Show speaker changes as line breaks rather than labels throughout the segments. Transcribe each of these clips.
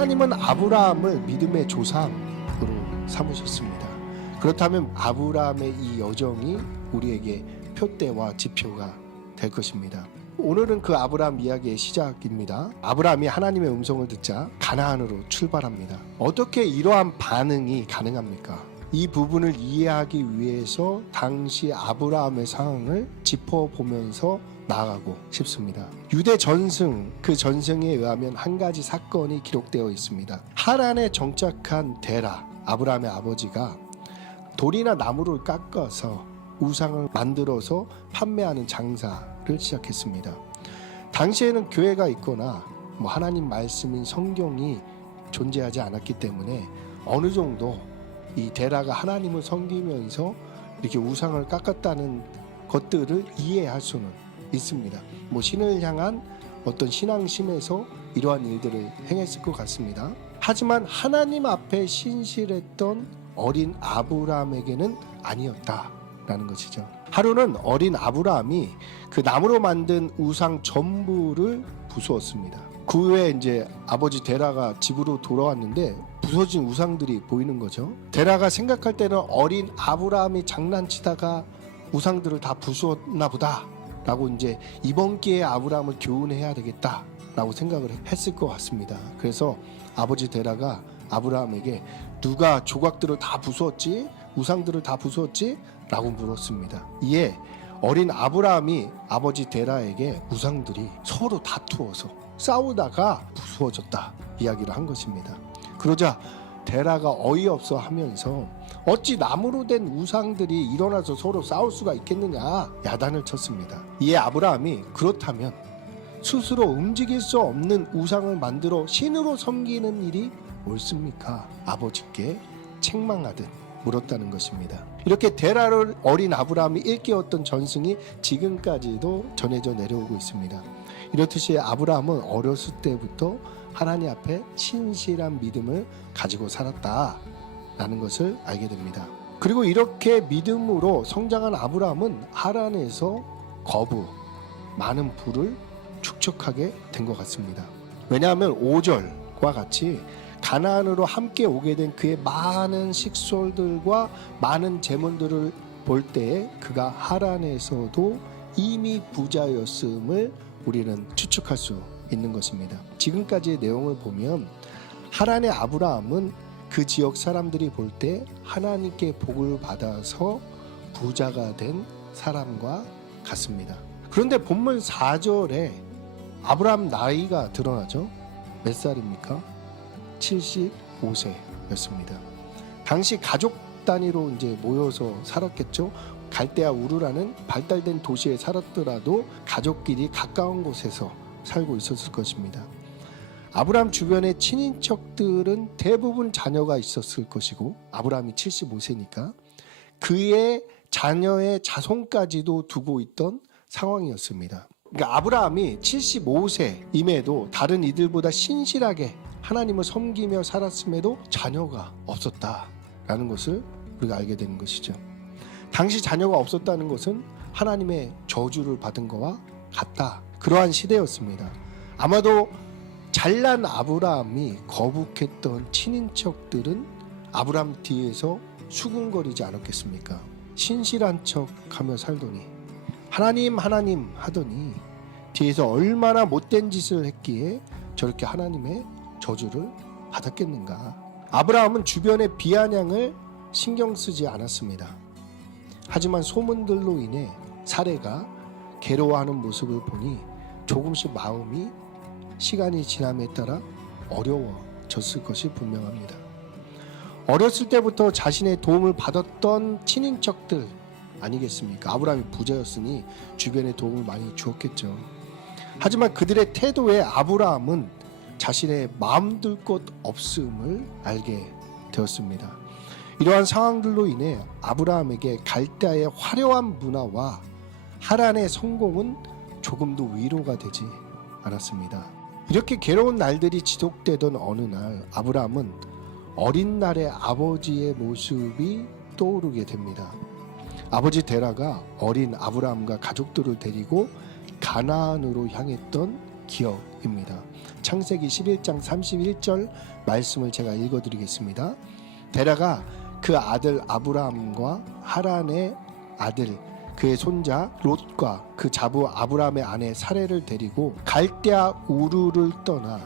하나님은 아브라함을 믿음의 조상으로 삼으셨습니다. 그렇다면 아브라함의 이 여정이 우리에게 표대와 지표가 될 것입니다. 오늘은 그 아브라함 이야기의 시작입니다. 아브라함이 하나님의 음성을 듣자 가나안으로 출발합니다. 어떻게 이러한 반응이 가능합니까? 이 부분을 이해하기 위해서 당시 아브라함의 상황을 짚어보면서 나아가고 싶습니다. 유대 전승, 그 전승에 의하면 한 가지 사건이 기록되어 있습니다. 하란에 정착한 데라, 아브라함의 아버지가 돌이나 나무를 깎아서 우상을 만들어서 판매하는 장사를 시작했습니다. 당시에는 교회가 있거나 뭐 하나님 말씀인 성경이 존재하지 않았기 때문에 어느 정도 이 데라가 하나님을 섬기면서 이렇게 우상을 깎았다는 것들을 이해할 수는 있습니다. 뭐 신을 향한 어떤 신앙심에서 이러한 일들을 행했을 것 같습니다. 하지만 하나님 앞에 신실했던 어린 아브라함에게는 아니었다라는 것이죠. 하루는 어린 아브라함이 그 나무로 만든 우상 전부를 부수었습니다. 그 후에 이제 아버지 데라가 집으로 돌아왔는데 부서진 우상들이 보이는 거죠. 데라가 생각할 때는 어린 아브라함이 장난치다가 우상들을 다 부수었나 보다. 라고 이제 이번 기회에 아브라함을 교훈해야 되겠다. 라고 생각을 했을 것 같습니다. 그래서 아버지 데라가 아브라함에게 누가 조각들을 다 부수었지? 우상들을 다 부수었지? 라고 물었습니다. 이에 어린 아브라함이 아버지 데라에게 우상들이 서로 다투어서 싸우다가 부수어졌다 이야기를 한 것입니다. 그러자 데라가 어이없어 하면서 어찌 나무로 된 우상들이 일어나서 서로 싸울 수가 있겠느냐 야단을 쳤습니다. 이에 아브라함이 그렇다면 스스로 움직일 수 없는 우상을 만들어 신으로 섬기는 일이 옳습니까? 아버지께 책망하듯 물었다는 것입니다. 이렇게 데라를 어린 아브라함이 일깨웠던 전승이 지금까지도 전해져 내려오고 있습니다. 이렇듯이 아브라함은 어렸을 때부터 하나님 앞에 신실한 믿음을 가지고 살았다 라는 것을 알게 됩니다. 그리고 이렇게 믿음으로 성장한 아브라함은 하란에서 거부, 많은 부를 축적하게 된 것 같습니다. 왜냐하면 5절과 같이 가나안으로 함께 오게 된 그의 많은 식솔들과 많은 재물들을 볼 때에 그가 하란에서도 이미 부자였음을 우리는 추측할 수 있는 것입니다. 지금까지의 내용을 보면 하란의 아브라함은 그 지역 사람들이 볼 때 하나님께 복을 받아서 부자가 된 사람과 같습니다. 그런데 본문 4절에 아브라함 나이가 드러나죠. 몇 살입니까? 75세였습니다. 당시 가족 단위로 이제 모여서 살았겠죠. 갈대아 우르라는 발달된 도시에 살았더라도 가족끼리 가까운 곳에서 살고 있었을 것입니다. 아브라함 주변의 친인척들은 대부분 자녀가 있었을 것이고 아브라함이 75세니까 그의 자녀의 자손까지도 두고 있던 상황이었습니다. 그러니까 아브라함이 75세임에도 다른 이들보다 신실하게 하나님을 섬기며 살았음에도 자녀가 없었다라는 것을 우리가 알게 되는 것이죠. 당시 자녀가 없었다는 것은 하나님의 저주를 받은 것과 같다. 그러한 시대였습니다. 아마도 잘난 아브라함이 거북했던 친인척들은 아브라함 뒤에서 수군거리지 않았겠습니까? 신실한 척 하며 살더니 하나님 하나님 하더니 뒤에서 얼마나 못된 짓을 했기에 저렇게 하나님의 저주를 받았겠는가? 아브라함은 주변의 비아냥을 신경 쓰지 않았습니다. 하지만 소문들로 인해 사례가 괴로워하는 모습을 보니 조금씩 마음이 시간이 지남에 따라 어려워졌을 것이 분명합니다. 어렸을 때부터 자신의 도움을 받았던 친인척들 아니겠습니까? 아브라함이 부자였으니 주변에 도움을 많이 주었겠죠. 하지만 그들의 태도에 아브라함은 자신의 마음들 곳 없음을 알게 되었습니다. 이러한 상황들로 인해 아브라함에게 갈대아의 화려한 문화와 하란의 성공은 조금도 위로가 되지 않았습니다. 이렇게 괴로운 날들이 지속되던 어느 날 아브라함은 어린 날의 아버지의 모습이 떠오르게 됩니다. 아버지 데라가 어린 아브라함과 가족들을 데리고 가나안으로 향했던 기업입니다. 창세기 11장 31절 말씀을 제가 읽어드리겠습니다. 데라가 그 아들 아브라함과 하란의 아들 그의 손자 롯과 그 자부 아브라함의 아내 사레를 데리고 갈대아 우르를 떠나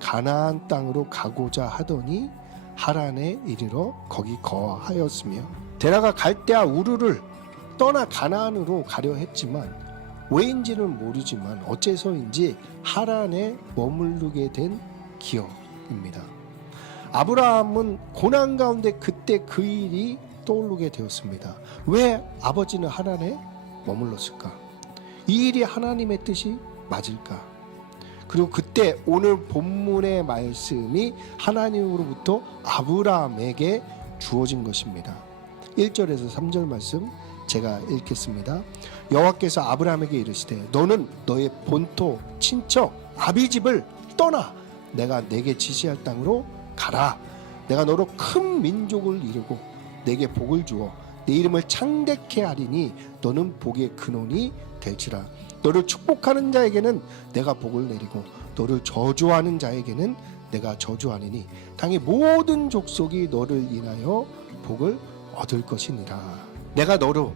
가나안 땅으로 가고자 하더니 하란에 이르러 거기 거하였으며 데라가 갈대아 우르를 떠나 가나안으로 가려 했지만 왜인지는 모르지만 어째서인지 하란에 머무르게 된 기억입니다. 아브라함은 고난 가운데 그때 그 일이 떠오르게 되었습니다. 왜 아버지는 하란에 머물렀을까? 이 일이 하나님의 뜻이 맞을까? 그리고 그때 오늘 본문의 말씀이 하나님으로부터 아브라함에게 주어진 것입니다. 1절에서 3절 말씀 제가 읽겠습니다. 여호와께서 아브라함에게 이르시되 너는 너의 본토 친척 아비 집을 떠나 내가 내게 지시할 땅으로 가라. 내가 너로 큰 민족을 이루고 내게 복을 주어 내 이름을 창대케 하리니 너는 복의 근원이 될지라. 너를 축복하는 자에게는 내가 복을 내리고 너를 저주하는 자에게는 내가 저주하리니 당의 모든 족속이 너를 인하여 복을 얻을 것이니라. 내가 너로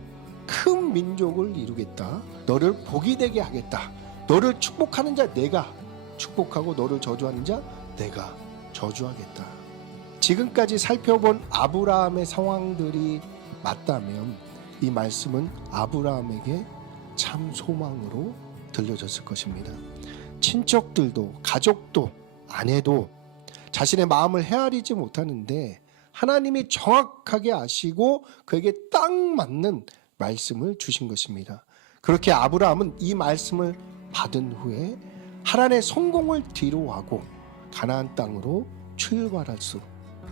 큰 민족을 이루겠다. 너를 복이 되게 하겠다. 너를 축복하는 자 내가 축복하고 너를 저주하는 자 내가 저주하겠다. 지금까지 살펴본 아브라함의 상황들이 맞다면 이 말씀은 아브라함에게 참 소망으로 들려졌을 것입니다. 친척들도 가족도 아내도 자신의 마음을 헤아리지 못하는데 하나님이 정확하게 아시고 그에게 딱 맞는 말씀을 주신 것입니다. 그렇게 아브라함은 이 말씀을 받은 후에 하란의 성공을 뒤로하고 가나안 땅으로 출발할 수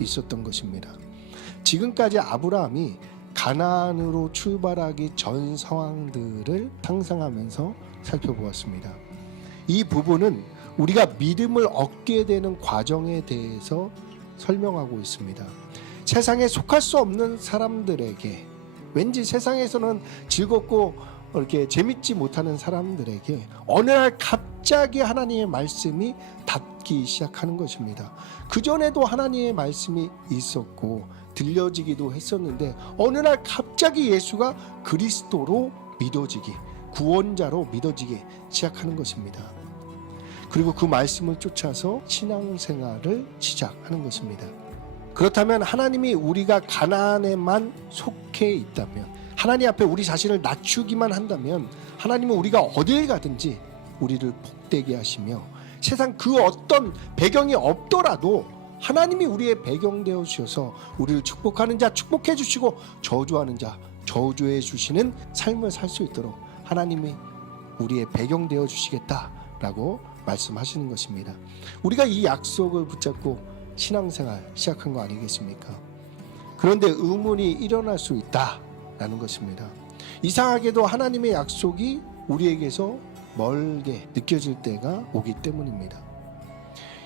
있었던 것입니다. 지금까지 아브라함이 가나안으로 출발하기 전 상황들을 상상하면서 살펴보았습니다. 이 부분은 우리가 믿음을 얻게 되는 과정에 대해서 설명하고 있습니다. 세상에 속할 수 없는 사람들에게 왠지 세상에서는 즐겁고 이렇게 재밌지 못하는 사람들에게 어느 날 갑자기 하나님의 말씀이 닿 기 시작하는 것입니다. 그 전에도 하나님의 말씀이 있었고 들려지기도 했었는데 어느 날 갑자기 예수가 그리스도로 믿어지기 구원자로 믿어지기 시작하는 것입니다. 그리고 그 말씀을 쫓아서 신앙생활을 시작하는 것입니다. 그렇다면 하나님이 우리가 가나안에만 속해 있다면 하나님 앞에 우리 자신을 낮추기만 한다면 하나님은 우리가 어딜 가든지 우리를 복되게 하시며 세상 그 어떤 배경이 없더라도 하나님이 우리의 배경 되어 주셔서 우리를 축복하는 자 축복해 주시고 저주하는 자 저주해 주시는 삶을 살 수 있도록 하나님이 우리의 배경 되어 주시겠다라고 말씀하시는 것입니다. 우리가 이 약속을 붙잡고 신앙생활 시작한 거 아니겠습니까? 그런데 의문이 일어날 수 있다라는 것입니다. 이상하게도 하나님의 약속이 우리에게서 멀게 느껴질 때가 오기 때문입니다.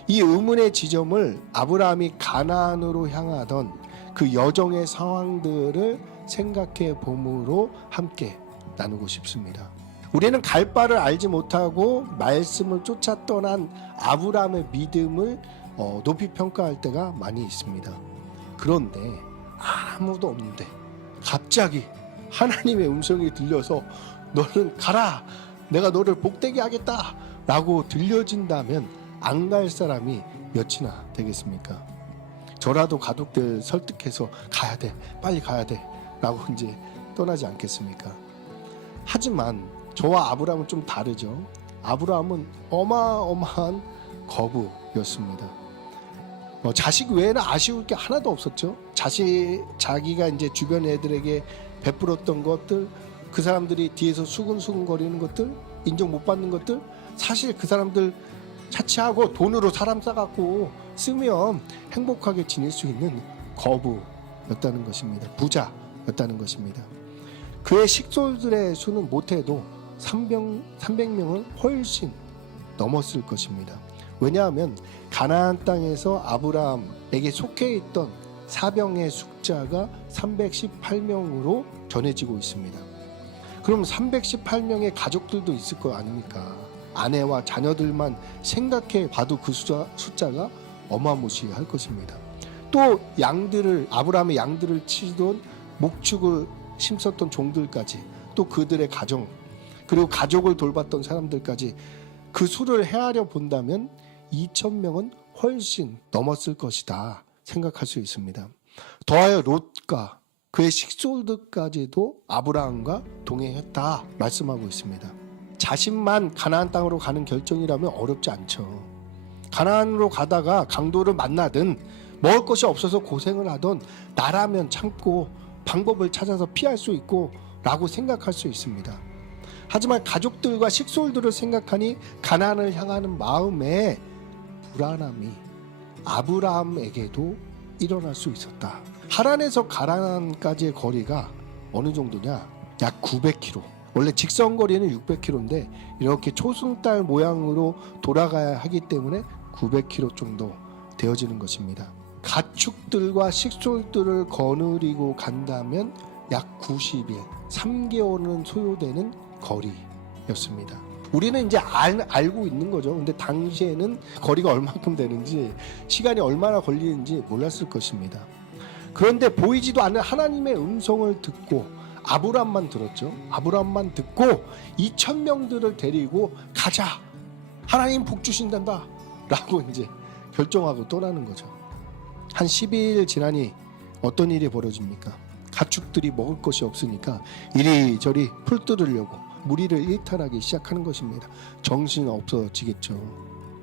이 의문의 지점을 아브라함이 가나안으로 향하던 그 여정의 상황들을 생각해 봄으로 함께 나누고 싶습니다. 우리는 갈 바를 알지 못하고 말씀을 쫓아 떠난 아브라함의 믿음을 어, 높이 평가할 때가 많이 있습니다. 그런데 아무도 없는데 갑자기 하나님의 음성이 들려서 너는 가라. 내가 너를 복되게 하겠다라고 들려진다면 안 갈 사람이 몇이나 되겠습니까? 저라도 가족들 설득해서 가야 돼. 빨리 가야 돼. 라고 이제 떠나지 않겠습니까? 하지만 저와 아브라함은 좀 다르죠. 아브라함은 어마어마한 거부였습니다. 어, 자식 외에는 아쉬울 게 하나도 없었죠. 자식 자기가 이제 주변 애들에게 베풀었던 것들, 그 사람들이 뒤에서 수근수근 거리는 것들, 인정 못 받는 것들, 사실 그 사람들 차치하고 돈으로 사람 싸갖고 쓰면 행복하게 지낼 수 있는 거부였다는 것입니다. 부자였다는 것입니다. 그의 식솔들의 수는 못해도 300, 300명을 훨씬 넘었을 것입니다. 왜냐하면 가나안 땅에서 아브라함에게 속해 있던 사병의 숫자가 318명으로 전해지고 있습니다. 그럼 318명의 가족들도 있을 거 아닙니까? 아내와 자녀들만 생각해 봐도 그 숫자, 숫자가 어마무시할 것입니다. 또 양들을 아브라함의 양들을 치던 목축을 심었던 종들까지 또 그들의 가정 그리고 가족을 돌봤던 사람들까지 그 수를 헤아려 본다면 2천 명은 훨씬 넘었을 것이다 생각할 수 있습니다. 더하여 롯과 그의 식솔들까지도 아브라함과 동행했다 말씀하고 있습니다. 자신만 가나안 땅으로 가는 결정이라면 어렵지 않죠. 가나안으로 가다가 강도를 만나든 먹을 것이 없어서 고생을 하던 나라면 참고 방법을 찾아서 피할 수 있고 라고 생각할 수 있습니다. 하지만 가족들과 식솔들을 생각하니 가나안을 향하는 마음에 불안함이 아브라함에게도 일어날 수 있었다. 하란에서 가나안까지의 거리가 어느 정도냐? 약 900km. 원래 직선 거리는 600km인데 이렇게 초승달 모양으로 돌아가야 하기 때문에 900km 정도 되어지는 것입니다. 가축들과 식솔들을 거느리고 간다면 약 90일, 3개월은 소요되는 거리였습니다. 우리는 이제 알, 알고 있는 거죠. 근데 당시에는 거리가 얼마큼 되는지, 시간이 얼마나 걸리는지 몰랐을 것입니다. 그런데 보이지도 않는 하나님의 음성을 듣고 아브람만 들었죠. 아브람만 듣고 2천 명들을 데리고 가자. 하나님 복 주신단다. 라고 이제 결정하고 떠나는 거죠. 한 12일 지나니 어떤 일이 벌어집니까? 가축들이 먹을 것이 없으니까 이리저리 풀 뜯으려고 무리를 일탈하기 시작하는 것입니다. 정신 없어지겠죠.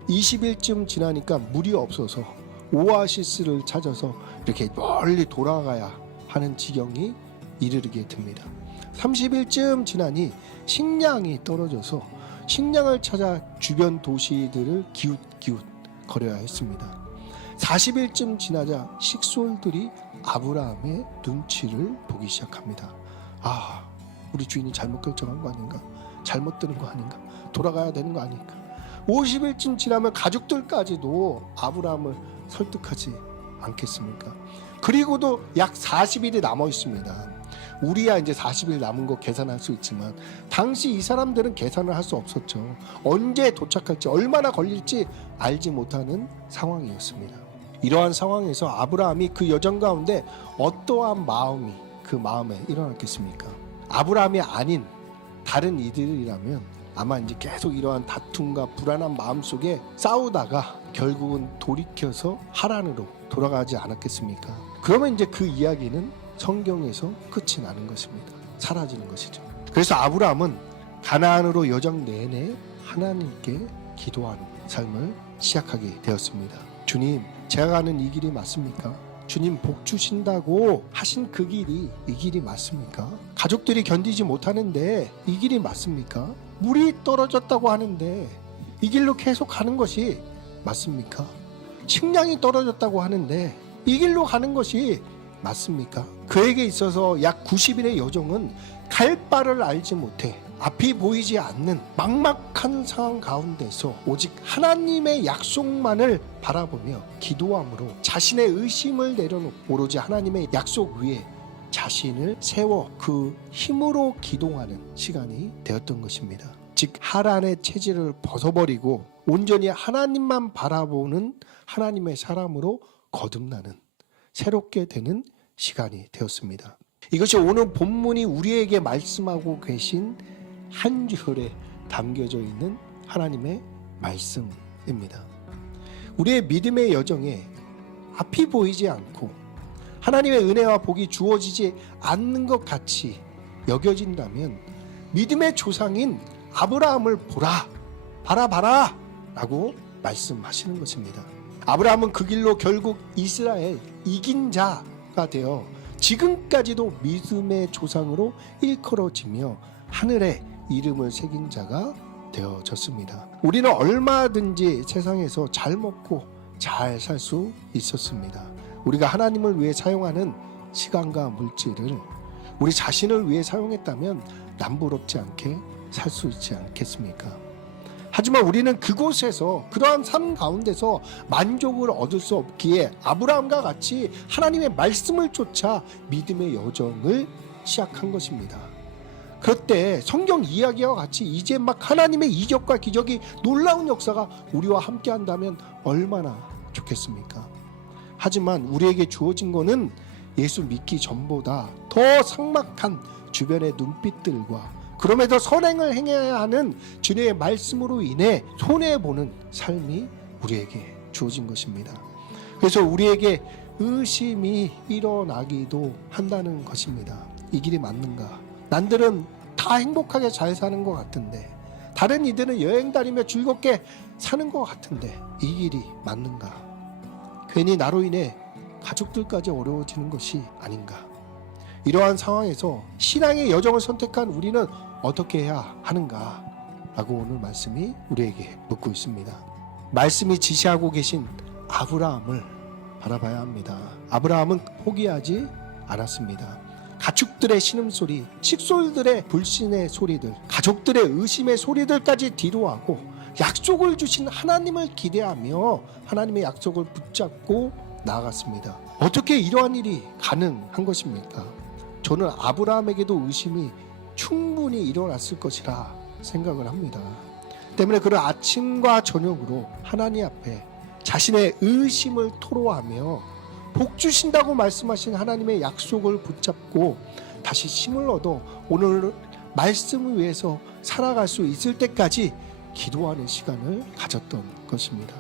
20일쯤 지나니까 물이 없어서 오아시스를 찾아서 이렇게 멀리 돌아가야 하는 지경이 이르게 됩니다. 30일쯤 지나니 식량이 떨어져서 식량을 찾아 주변 도시들을 기웃기웃 거려야 했습니다. 40일쯤 지나자 식솔들이 아브라함의 눈치를 보기 시작합니다. 아, 우리 주인이 잘못 결정한 거 아닌가? 잘못 들은 거 아닌가? 돌아가야 되는 거 아닌가? 50일쯤 지나면 가족들까지도 아브라함을 설득하지 않겠습니까? 그리고도 약 40일이 남아 있습니다. 우리야 이제 40일 남은 거 계산할 수 있지만 당시 이 사람들은 계산을 할 수 없었죠. 언제 도착할지 얼마나 걸릴지 알지 못하는 상황이었습니다. 이러한 상황에서 아브라함이 그 여정 가운데 어떠한 마음이 그 마음에 일어났겠습니까? 아브라함이 아닌 다른 이들이라면 아마 이제 계속 이러한 다툼과 불안한 마음 속에 싸우다가 결국은 돌이켜서 하란으로 돌아가지 않았겠습니까? 그러면 이제 그 이야기는 성경에서 끝이 나는 것입니다. 사라지는 것이죠. 그래서 아브라함은 가나안으로 여정 내내 하나님께 기도하는 삶을 시작하게 되었습니다. 주님, 제가 가는 이 길이 맞습니까? 주님 복 주신다고 하신 그 길이 이 길이 맞습니까? 가족들이 견디지 못하는데 이 길이 맞습니까? 물이 떨어졌다고 하는데 이 길로 계속 가는 것이 맞습니까? 식량이 떨어졌다고 하는데 이 길로 가는 것이 맞습니까? 그에게 있어서 약 90일의 여정은 갈 바를 알지 못해 앞이 보이지 않는 막막한 상황 가운데서 오직 하나님의 약속만을 바라보며 기도함으로 자신의 의심을 내려놓고 오로지 하나님의 약속 위에 자신을 세워 그 힘으로 기동하는 시간이 되었던 것입니다. 즉 하란의 체질을 벗어버리고 온전히 하나님만 바라보는 하나님의 사람으로 거듭나는 새롭게 되는 시간이 되었습니다. 이것이 오늘 본문이 우리에게 말씀하고 계신 한 줄에 담겨져 있는 하나님의 말씀입니다. 우리의 믿음의 여정에 앞이 보이지 않고 하나님의 은혜와 복이 주어지지 않는 것 같이 여겨진다면 믿음의 조상인 아브라함을 보라, 바라봐라 라고 말씀하시는 것입니다. 아브라함은 그 길로 결국 이스라엘 이긴 자가 되어 지금까지도 믿음의 조상으로 일컬어지며 하늘에 이름을 새긴 자가 되어졌습니다. 우리는 얼마든지 세상에서 잘 먹고 잘 살 수 있었습니다. 우리가 하나님을 위해 사용하는 시간과 물질을 우리 자신을 위해 사용했다면 남부럽지 않게 살 수 있지 않겠습니까? 하지만 우리는 그곳에서 그러한 삶 가운데서 만족을 얻을 수 없기에 아브라함과 같이 하나님의 말씀을 쫓아 믿음의 여정을 시작한 것입니다. 그때 성경 이야기와 같이 이제 막 하나님의 이적과 기적이 놀라운 역사가 우리와 함께 한다면 얼마나 좋겠습니까? 하지만 우리에게 주어진 거는 예수 믿기 전보다 더 삭막한 주변의 눈빛들과 그럼에도 선행을 행해야 하는 주님의 말씀으로 인해 손해 보는 삶이 우리에게 주어진 것입니다. 그래서 우리에게 의심이 일어나기도 한다는 것입니다. 이 길이 맞는가? 남들은 다 행복하게 잘 사는 것 같은데 다른 이들은 여행 다니며 즐겁게 사는 것 같은데 이 길이 맞는가? 괜히 나로 인해 가족들까지 어려워지는 것이 아닌가? 이러한 상황에서 신앙의 여정을 선택한 우리는 어떻게 해야 하는가? 라고 오늘 말씀이 우리에게 묻고 있습니다. 말씀이 지시하고 계신 아브라함을 바라봐야 합니다. 아브라함은 포기하지 않았습니다. 가축들의 신음소리, 식솔들의 불신의 소리들, 가족들의 의심의 소리들까지 뒤로하고 약속을 주신 하나님을 기대하며 하나님의 약속을 붙잡고 나아갔습니다. 어떻게 이러한 일이 가능한 것입니까? 저는 아브라함에게도 의심이 충분히 일어났을 것이라 생각을 합니다. 때문에 그를 아침과 저녁으로 하나님 앞에 자신의 의심을 토로하며 복 주신다고 말씀하신 하나님의 약속을 붙잡고 다시 힘을 얻어 오늘 말씀을 위해서 살아갈 수 있을 때까지 기도하는 시간을 가졌던 것입니다.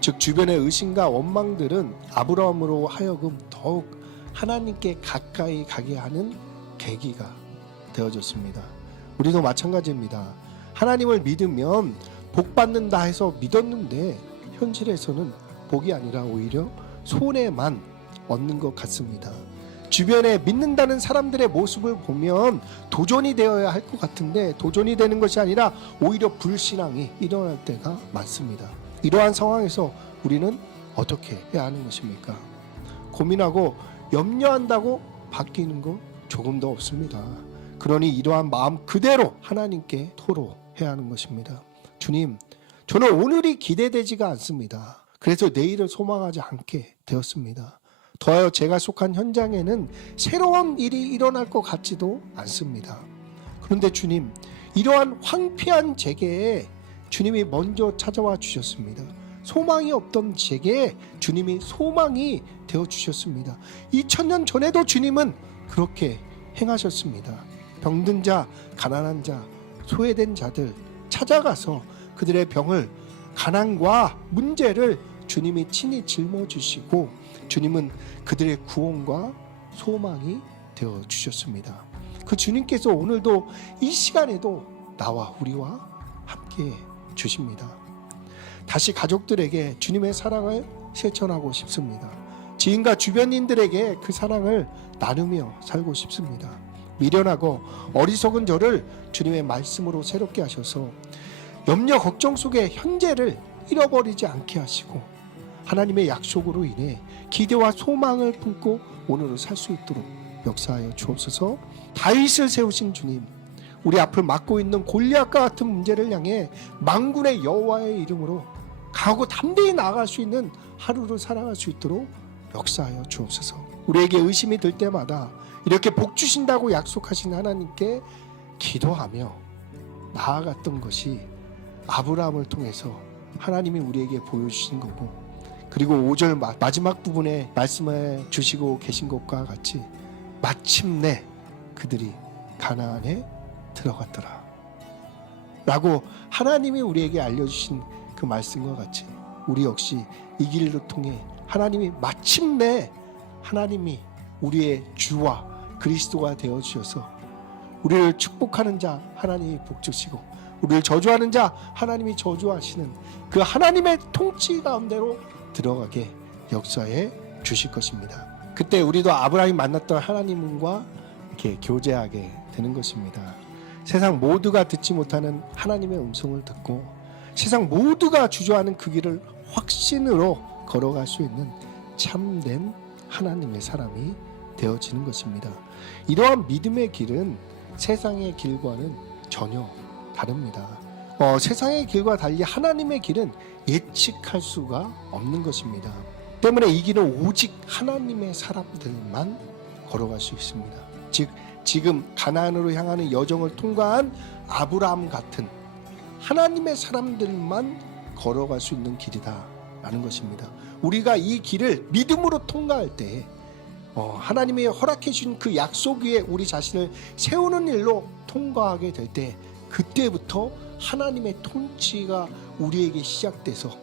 즉 주변의 의심과 원망들은 아브라함으로 하여금 더욱 하나님께 가까이 가게 하는 계기가 되어졌습니다. 우리도 마찬가지입니다. 하나님을 믿으면 복 받는다 해서 믿었는데 현실에서는 복이 아니라 오히려 손해만 얻는 것 같습니다. 주변에 믿는다는 사람들의 모습을 보면 도전이 되어야 할 것 같은데 도전이 되는 것이 아니라 오히려 불신앙이 일어날 때가 많습니다. 이러한 상황에서 우리는 어떻게 해야 하는 것입니까? 고민하고 염려한다고 바뀌는 거 조금 더 없습니다. 그러니 이러한 마음 그대로 하나님께 토로해야 하는 것입니다. 주님, 저는 오늘이 기대되지가 않습니다. 그래서 내일을 소망하지 않게 되었습니다. 더하여 제가 속한 현장에는 새로운 일이 일어날 것 같지도 않습니다. 그런데 주님, 이러한 황폐한 제게에 주님이 먼저 찾아와 주셨습니다. 소망이 없던 제게 주님이 소망이 되어 주셨습니다. 2000년 전에도 주님은 그렇게 행하셨습니다. 병든 자, 가난한 자, 소외된 자들 찾아가서 그들의 병을 가난과 문제를 주님이 친히 짊어지시고 주님은 그들의 구원과 소망이 되어 주셨습니다. 그 주님께서 오늘도 이 시간에도 나와 우리와 함께 주십니다. 다시 가족들에게 주님의 사랑을 실천하고 싶습니다. 지인과 주변인들에게 그 사랑을 나누며 살고 싶습니다. 미련하고 어리석은 저를 주님의 말씀으로 새롭게 하셔서 염려 걱정 속에 현재를 잃어버리지 않게 하시고 하나님의 약속으로 인해 기대와 소망을 품고 오늘을 살 수 있도록 역사하여 주옵소서. 다윗을 세우신 주님, 우리 앞을 막고 있는 골리앗과 같은 문제를 향해 망군의 여호와의 이름으로 가고 담대히 나아갈 수 있는 하루를 살아갈 수 있도록 역사하여 주옵소서. 우리에게 의심이 들 때마다 이렇게 복 주신다고 약속하신 하나님께 기도하며 나아갔던 것이 아브라함을 통해서 하나님이 우리에게 보여주신 거고 그리고 5절 마지막 부분에 말씀해 주시고 계신 것과 같이 마침내 그들이 가나안에 들어갔더라. 라고 하나님이 우리에게 알려주신 그 말씀과 같이 우리 역시 이 길을 통해 하나님이 마침내 하나님이 우리의 주와 그리스도가 되어 주셔서 우리를 축복하는 자 하나님이 복 주시고 우리를 저주하는 자 하나님이 저주하시는 그 하나님의 통치 가운데로 들어가게 역사해 주실 것입니다. 그때 우리도 아브라함이 만났던 하나님과 이렇게 교제하게 되는 것입니다. 세상 모두가 듣지 못하는 하나님의 음성을 듣고 세상 모두가 주저하는 그 길을 확신으로 걸어갈 수 있는 참된 하나님의 사람이 되어지는 것입니다. 이러한 믿음의 길은 세상의 길과는 전혀 다릅니다. 어, 세상의 길과 달리 하나님의 길은 예측할 수가 없는 것입니다. 때문에 이 길은 오직 하나님의 사람들만 걸어갈 수 있습니다. 즉 지금 가나안으로 향하는 여정을 통과한 아브라함 같은 하나님의 사람들만 걸어갈 수 있는 길이다 라는 것입니다. 우리가 이 길을 믿음으로 통과할 때 어, 하나님이 허락해 주신 그 약속 위에 우리 자신을 세우는 일로 통과하게 될 때 그때부터 하나님의 통치가 우리에게 시작돼서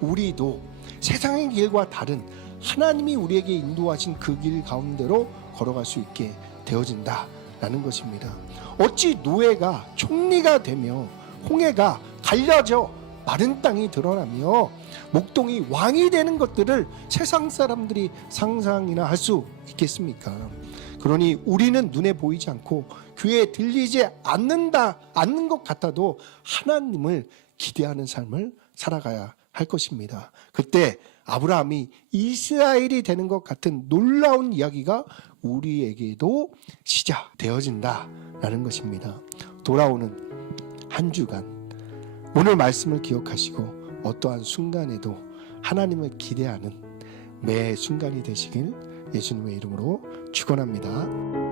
우리도 세상의 길과 다른 하나님이 우리에게 인도하신 그 길 가운데로 걸어갈 수 있게 되어진다라는 것입니다. 어찌 노예가 총리가 되며 홍해가 갈려져 마른 땅이 드러나며 목동이 왕이 되는 것들을 세상 사람들이 상상이나 할 수 있겠습니까? 그러니 우리는 눈에 보이지 않고 귀에 들리지 않는다 않는 것 같아도 하나님을 기대하는 삶을 살아가야 할 것입니다. 그때 아브라함이 이스라엘이 되는 것 같은 놀라운 이야기가 우리에게도 시작되어진다라는 것입니다. 돌아오는 한 주간 오늘 말씀을 기억하시고 어떠한 순간에도 하나님을 기대하는 매 순간이 되시길 예수님의 이름으로 축원합니다.